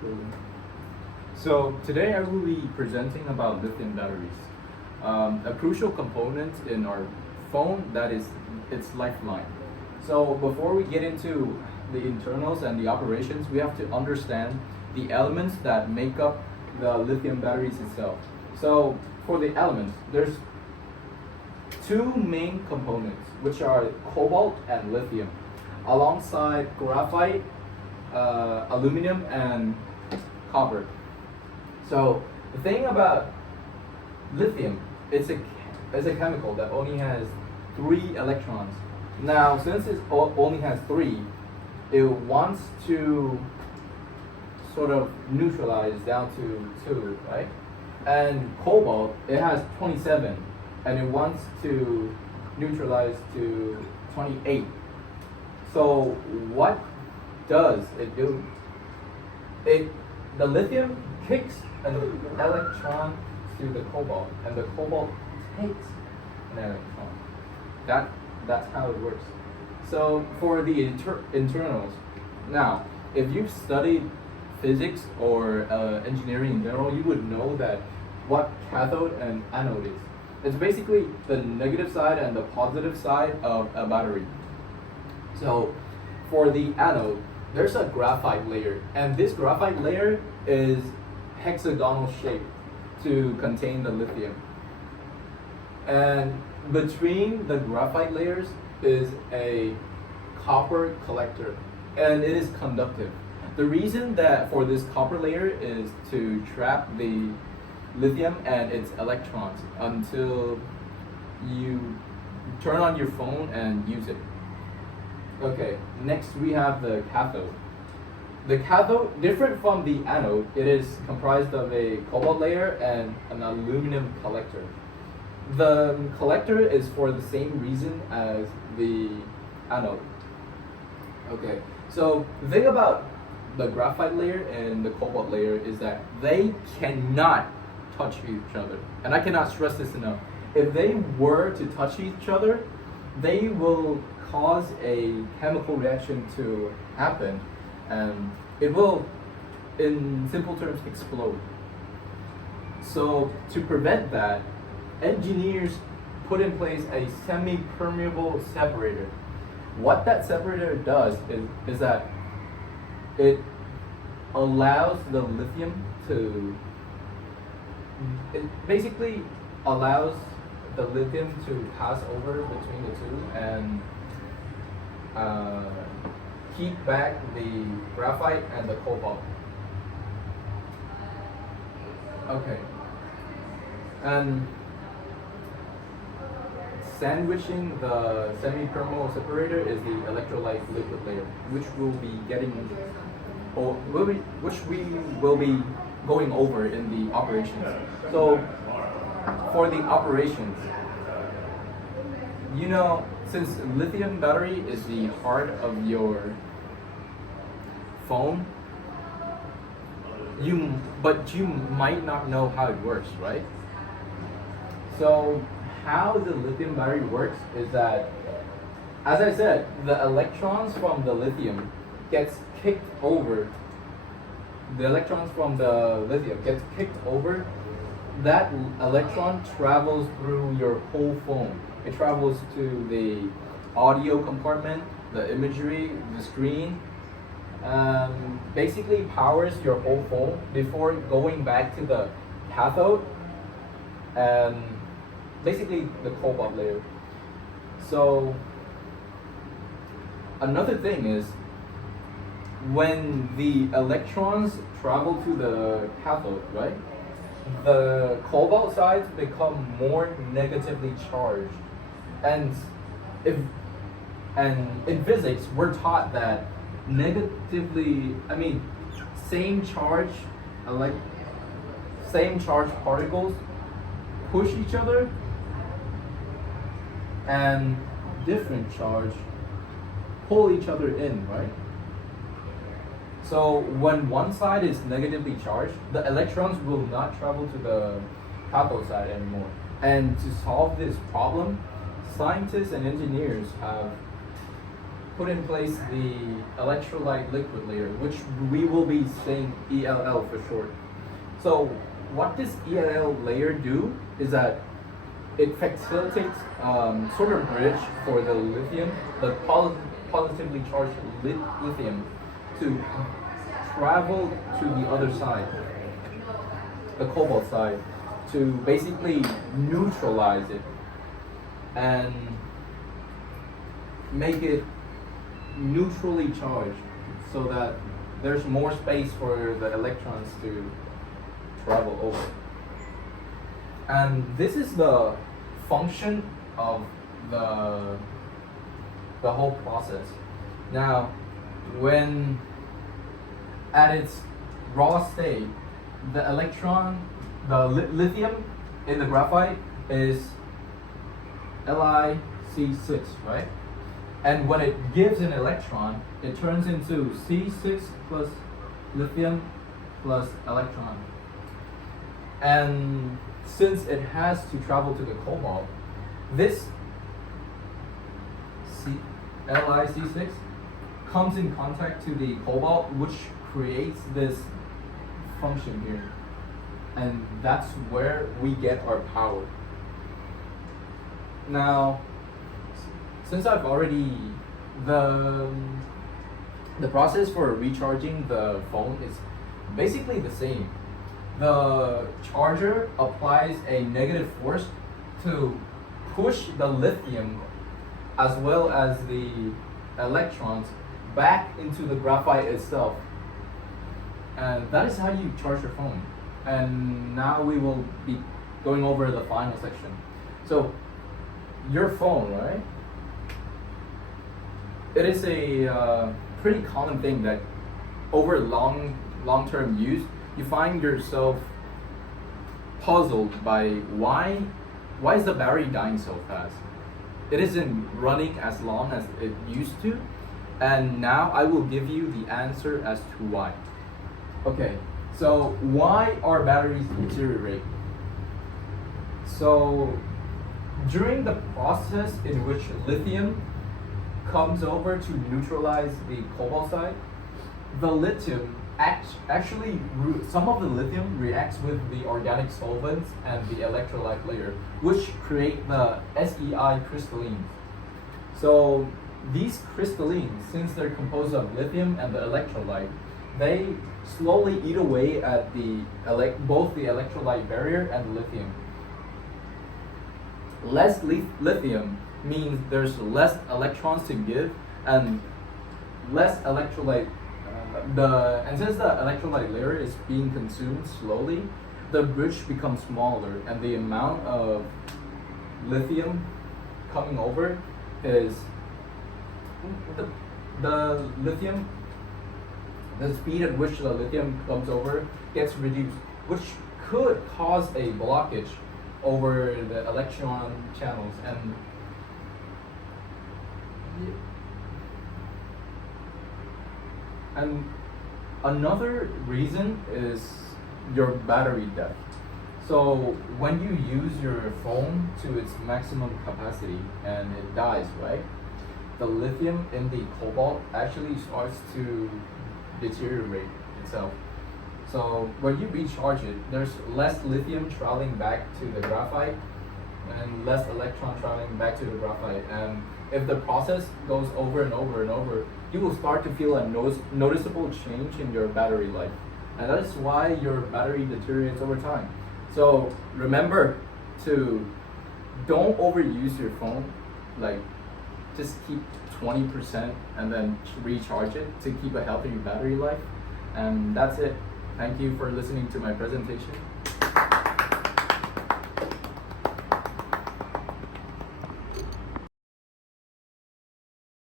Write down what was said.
Cool. So today I will be presenting about lithium batteries, a crucial component in our phone that is its lifeline. So before we get into the internals and the operations, we have to understand the elements that make up the lithium batteries itself. So for the elements, there's two main components, which are cobalt and lithium, alongside graphite, aluminum, and copper. So the thing about lithium, it's a chemical that only has 3 electrons. Now, since it only has 3, it wants to sort of neutralize down to 2, right? And cobalt, it has 27, and it wants to neutralize to 28. So what does it do? The lithium kicks an electron to the cobalt, and the cobalt takes an electron. That's how it works. So for the internals, now if you've studied physics or engineering in general, you would know that what cathode and anode is. It's basically the negative side and the positive side of a battery. So for the anode, there's a graphite layer, and this graphite layer is hexagonal shaped to contain the lithium. And between the graphite layers is a copper collector, and it is conductive. The reason that for this copper layer is to trap the lithium and its electrons until you turn on your phone and use it. Okay, next we have the cathode. The cathode, different from the anode, it is comprised of a cobalt layer and an aluminum collector. The collector is for the same reason as the anode. Okay, so the thing about the graphite layer and the cobalt layer is that they cannot touch each other. And I cannot stress this enough. If they were to touch each other, they will cause a chemical reaction to happen, and it will, in simple terms, explode. So to prevent that, engineers put in place a semi-permeable separator. What that separator does is that it allows the lithium it basically allows the lithium to pass over between the two and keep back the graphite and the cobalt. Okay. And sandwiching the semi-permeable separator is the electrolyte liquid layer, which we'll be getting, which we will be going over in the operations. So for the operations, you know, since lithium battery is the heart of your phone, but you might not know how it works, right? So how the lithium battery works is that, as I said, the electrons from the lithium gets kicked over. The electrons from the lithium gets kicked over. That electron travels through your whole phone. It travels to the audio compartment, the imagery, the screen, basically powers your whole phone before going back to the cathode and basically the cobalt layer. So another thing is, when the electrons travel to the cathode, right, the cobalt sides become more negatively charged. And in physics, we're taught that same charge particles push each other, and different charge pull each other in, right? So when one side is negatively charged, the electrons will not travel to the cathode side anymore. And to solve this problem, scientists and engineers have put in place the electrolyte liquid layer, which we will be saying ELL for short. So what this ELL layer do is that it facilitates sort of bridge for the lithium, the positively charged lithium, to travel to the other side, the cobalt side, to basically neutralize it and make it neutrally charged so that there's more space for the electrons to travel over. And this is the function of the whole process. Now, when at its raw state, the electron, the lithium in the graphite is LiC6, right? And when it gives an electron, it turns into C6 plus lithium plus electron. And since it has to travel to the cobalt, this LiC6 comes in contact to the cobalt, which creates this function here. And that's where we get our power. Now, since I've already, the process for recharging the phone is basically the same. The charger applies a negative force to push the lithium as well as the electrons back into the graphite itself. And that is how you charge your phone. And now we will be going over the final section. So, your phone, right? It is a pretty common thing that over long-term use, you find yourself puzzled by why is the battery dying so fast? It isn't running as long as it used to, and now I will give you the answer as to why. Okay, so why are batteries deteriorate? So during the process in which lithium comes over to neutralize the cobalt side, the lithium actually, some of the lithium reacts with the organic solvents and the electrolyte layer, which create the SEI crystallines. So these crystallines, since they're composed of lithium and the electrolyte, they slowly eat away at both the electrolyte barrier and lithium. Less lithium means there's less electrons to give and less electrolyte. And since the electrolyte layer is being consumed slowly, the bridge becomes smaller, and the amount of lithium coming over is the lithium. The speed at which the lithium comes over gets reduced, which could cause a blockage over the electron channels. And another reason is your battery death. So when you use your phone to its maximum capacity and it dies, right? The lithium in the cobalt actually starts to deteriorate itself. So when you recharge it, there's less lithium traveling back to the graphite and less electron traveling back to the graphite. And if the process goes over and over and over, you will start to feel a noticeable change in your battery life. And that is why your battery deteriorates over time. So remember to don't overuse your phone. Like, just keep 20% and then recharge it to keep a healthy battery life. And that's it. Thank you for listening to my presentation.